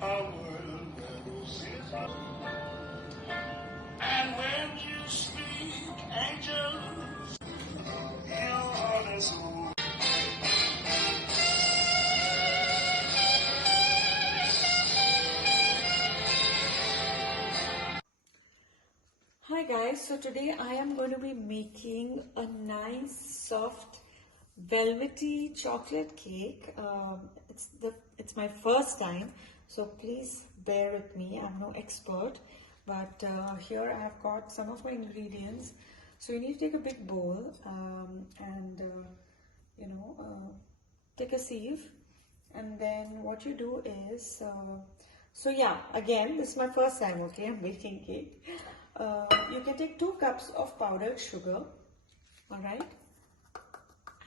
A world where roses are. And when you speak, angels, your heart is old. Hi guys, so today I am going to be making a nice soft velvety chocolate cake. It's my first time, so please bear with me. I'm no expert, but here I have got some of my ingredients. So you need to take a big bowl and take a sieve, and then what you do is so yeah, again, this is my first time, okay, I'm making cake. You can take 2 cups of powdered sugar, all right,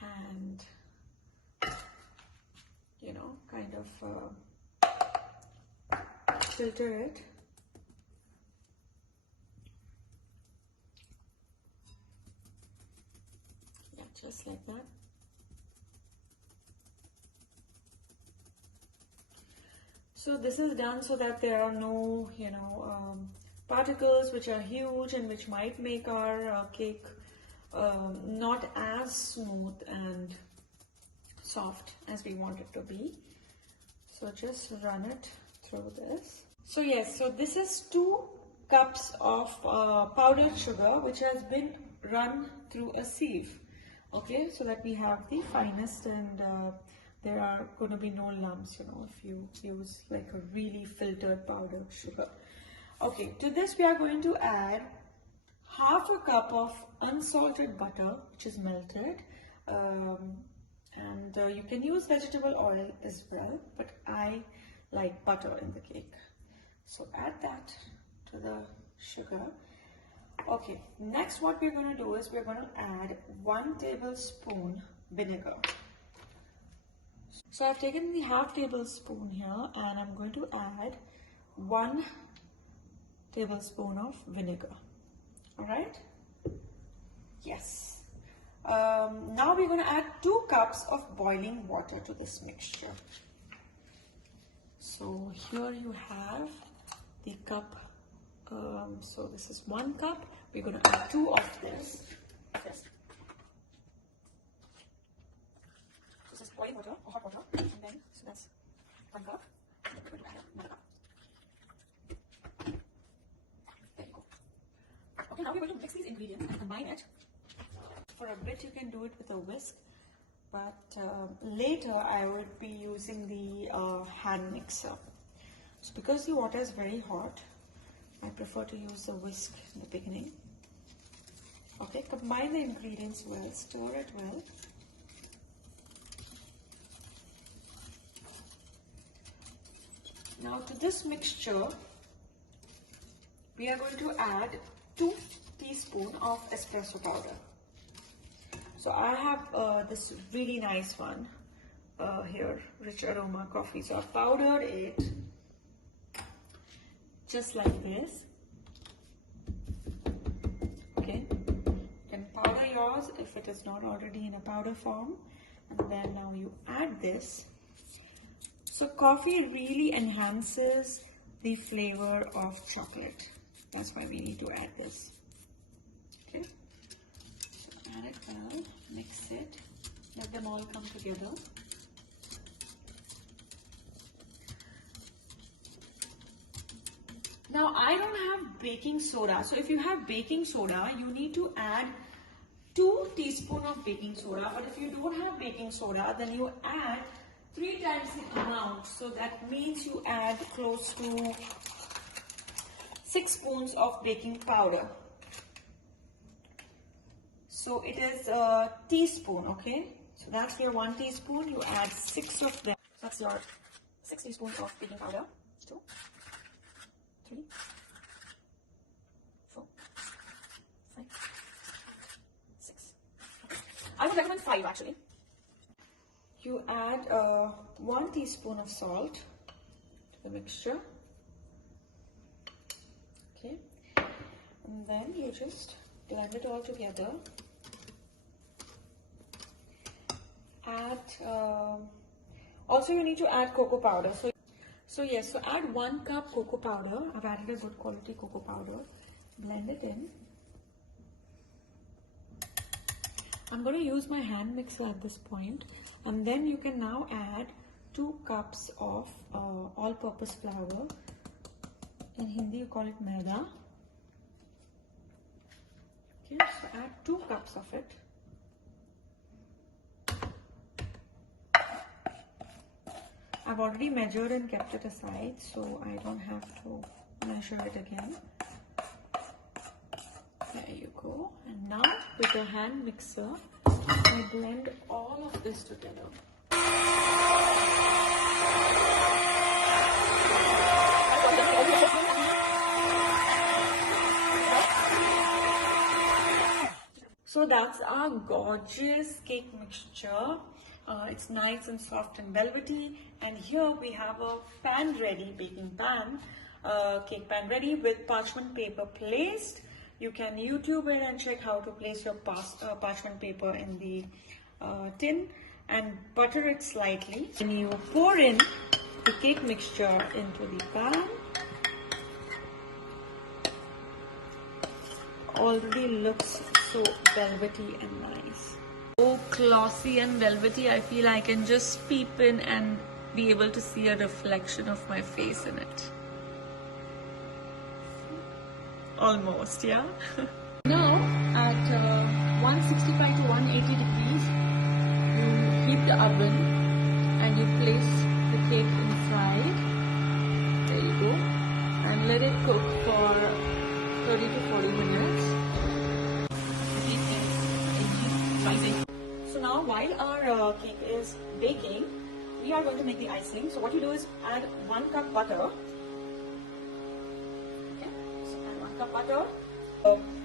and kind of filter it. Yeah, just like that. So this is done so that there are no, particles which are huge and which might make our cake not as smooth and soft as we want it to be. So just run it through this. So yes, so this is 2 cups of powdered sugar which has been run through a sieve. Okay, so that we have the finest, and there are going to be no lumps, if you use like a really filtered powdered sugar. Okay, to this we are going to add half a cup of unsalted butter, which is melted, and you can use vegetable oil as well, but I like butter in the cake. So add that to the sugar. Okay, next what we're going to do is we're going to add 1 tablespoon vinegar. So I've taken the half tablespoon here, and I'm going to add 1 tablespoon of vinegar. All right? Yes. Now we're going to add 2 cups of boiling water to this mixture. So here you have the cup. So this is 1 cup. We're going to add 2 of this. Yes. This is boiling water or hot water, and then so that's 1 cup. And then we're going to add another cup. There you go. Okay, now we're going to mix these ingredients and combine it. For a bit you can do it with a whisk, but later I would be using the hand mixer. So because the water is very hot, I prefer to use the whisk in the beginning. Okay, combine the ingredients well, stir it well. Now to this mixture, we are going to add 2 teaspoons of espresso powder. So I have this really nice one here, Rich Aroma Coffee. So I've powdered it just like this. Okay, you can powder yours if it is not already in a powder form, and then now you add this. So coffee really enhances the flavor of chocolate. That's why we need to add this. Okay, so add it well, mix it, let them all come together. Now I don't have baking soda, so if you have baking soda, you need to add 2 teaspoons of baking soda. But if you don't have baking soda, then you add 3 times the amount. So that means you add close to 6 spoons of baking powder. So it is a teaspoon, okay? So that's your 1 teaspoon. You add 6 of them. That's your 6 teaspoons of baking powder. 2, 3, 4, 5, 6. I would recommend 5 actually. You add 1 teaspoon of salt to the mixture. Okay, and then you just blend it all together. Add also you need to add cocoa powder. So yes, so add 1 cup cocoa powder. I've added a good quality cocoa powder. Blend it in. I'm going to use my hand mixer at this point, and then you can now add 2 cups of all-purpose flour. In Hindi you call it maida. Okay, so add 2 cups of it. I've already measured and kept it aside, so I don't have to measure it again. There you go. And now with a hand mixer, I blend all of this together. So that's our gorgeous cake mixture. It's nice and soft and velvety. And here we have a pan ready, baking pan, cake pan ready with parchment paper placed. You can YouTube it and check how to place your parchment paper in the tin and butter it slightly. And you pour in the cake mixture into the pan. Already looks so velvety and nice. So glossy and velvety, I feel I can just peep in and be able to see a reflection of my face in it. Almost, yeah. Now at 165 to 180 degrees, you heat the oven and you place the cake inside. There you go. And let it cook for 30 to 40 minutes. So now while our cake is baking, we are going to make the icing. So what you do is add 1 cup butter. Butter.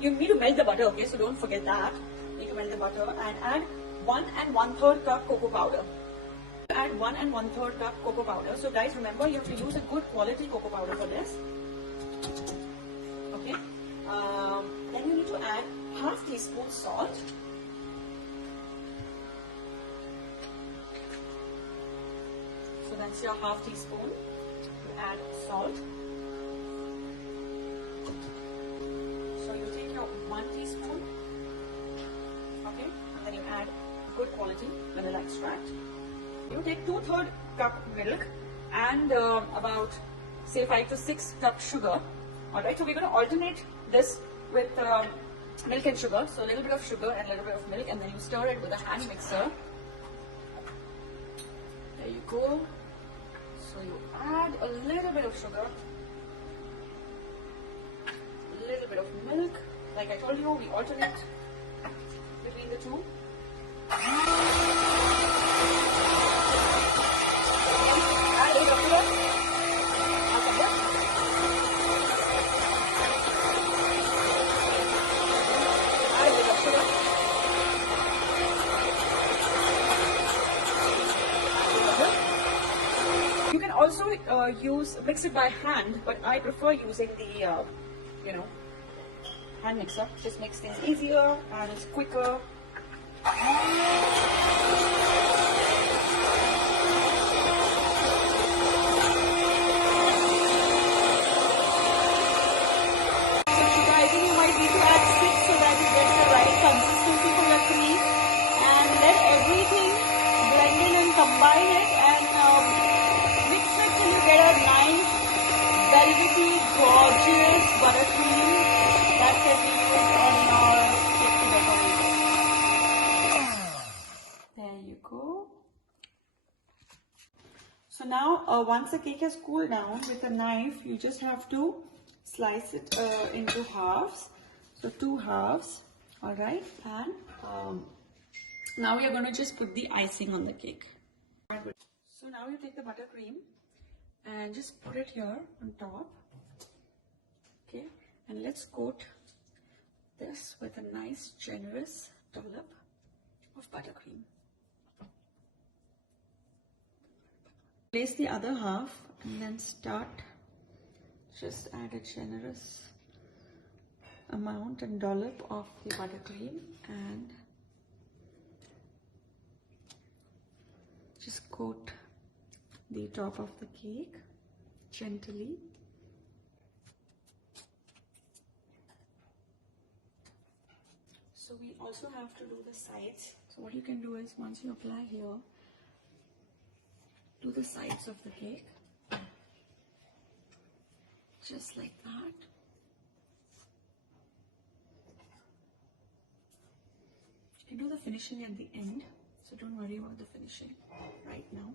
You need to melt the butter, okay, so don't forget that. You need to melt the butter and add 1 1/3 cup cocoa powder. Add 1 1/3 cup cocoa powder. So guys, remember you have to use a good quality cocoa powder for this. Okay. Then you need to add half teaspoon salt. So that's your half teaspoon. You add salt. So you take your 1 teaspoon, okay, and then you add good quality vanilla extract. You take 2/3 cup milk and about say 5 to 6 cup sugar. Alright, so we're going to alternate this with milk and sugar. So a little bit of sugar and a little bit of milk, and then you stir it with a hand mixer. There you go. So you add a little bit of sugar, little bit of milk. Like I told you, we alternate between the two. Add a little of sugar. Add a little of sugar. You can also mix it by hand, but I prefer using the hand mixer. Just makes things easier and it's quicker. So sugar, I think you might need to add 6 so that you get the right consistency for your cream. And let everything blend in and combine it and mix it till you get a nice, velvety, gorgeous buttercream that can be used on your cake to decorate. There you go. So now once the cake has cooled down, with a knife you just have to slice it into halves. So 2 halves, alright, and now we are going to just put the icing on the cake. So now you take the buttercream and just put it here on top. Okay, and let's coat this with a nice generous dollop of buttercream. Place the other half and then just add a generous amount and dollop of the buttercream and just coat the top of the cake. gently. So we also have to do the sides. So what you can do is, once you apply here, do the sides of the cake. Just like that. You can do the finishing at the end, so don't worry about the finishing right now.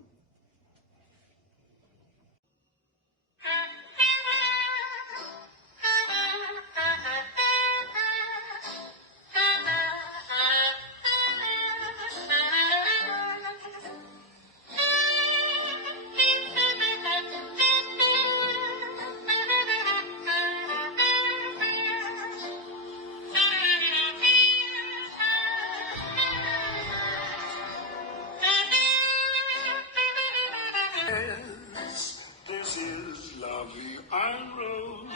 This is lovely and rose.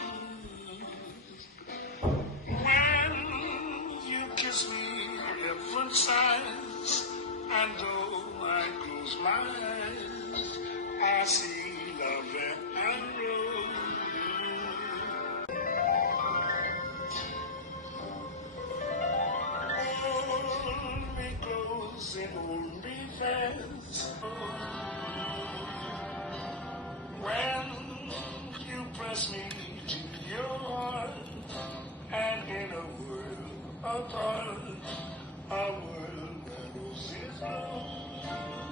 When you kiss me, heaven sighs, and though I close my eyes, I see lovely and rose. Hold me close and hold me fast. When you press me to your heart, and in a world apart, a world where roses bloom.